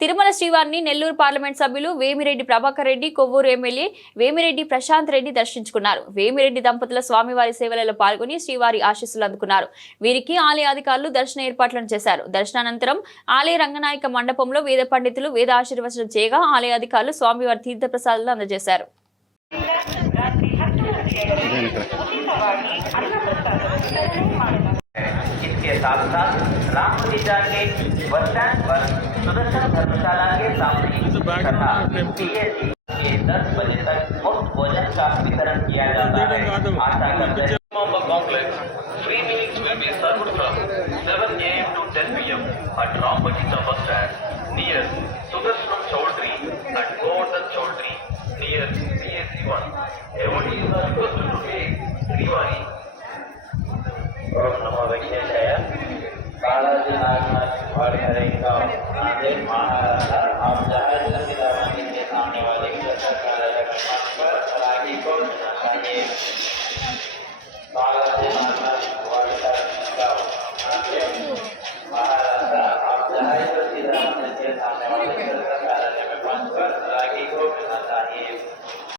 తిరుమల శ్రీవారిని నెల్లూరు పార్లమెంట్ సభ్యులు వేమిరెడ్డి ప్రభాకర్ రెడ్డి, కొవ్వూరు ఎమ్మెల్యే వేమిరెడ్డి ప్రశాంత్ రెడ్డి దర్శించుకున్నారు. వేమిరెడ్డి దంపతుల స్వామివారి సేవలలో పాల్గొని శ్రీవారి ఆశీస్సులు అందుకున్నారు. వీరికి ఆలయ అధికారులు దర్శన ఏర్పాట్లను చేశారు. దర్శనానంతరం ఆలయ రంగనాయక మండపంలో వేద పండితులు వేద ఆశీర్వచనం చేయగా ఆలయ అధికారులు స్వామివారి తీర్థ ప్రసాదాలు అందజేశారు. इसके साथ साथ राम प्रतिष्ठा के बस स्टैंड पर सुदर्शन धर्मशाला के सामने तथा के 10 बजे तक मुफ्त भोजन का वितरण किया जाता है। आशा करते हैं complex 3 meals will be served from 7 a.m. to 10 p.m. at Rampatita bus stand near Sudarshan Chowdhury and Govardhan Chowdhury near CSC1. Everybody is requested to take Srivari नमो वेंकटेशाय बालाजी नागनाथ वाले हरेगा नांदेड़ महाराष्ट्र आप जहाज सीतारामन के सामने वाले कार्यालय पर रागी को चाहिए बालाजी नागनाथ वाले हरेगा नांदेड़ महाराष्ट्र आप जहाज सीतारामन के सामने वाले कार्यालय पर रागी को चाहिए।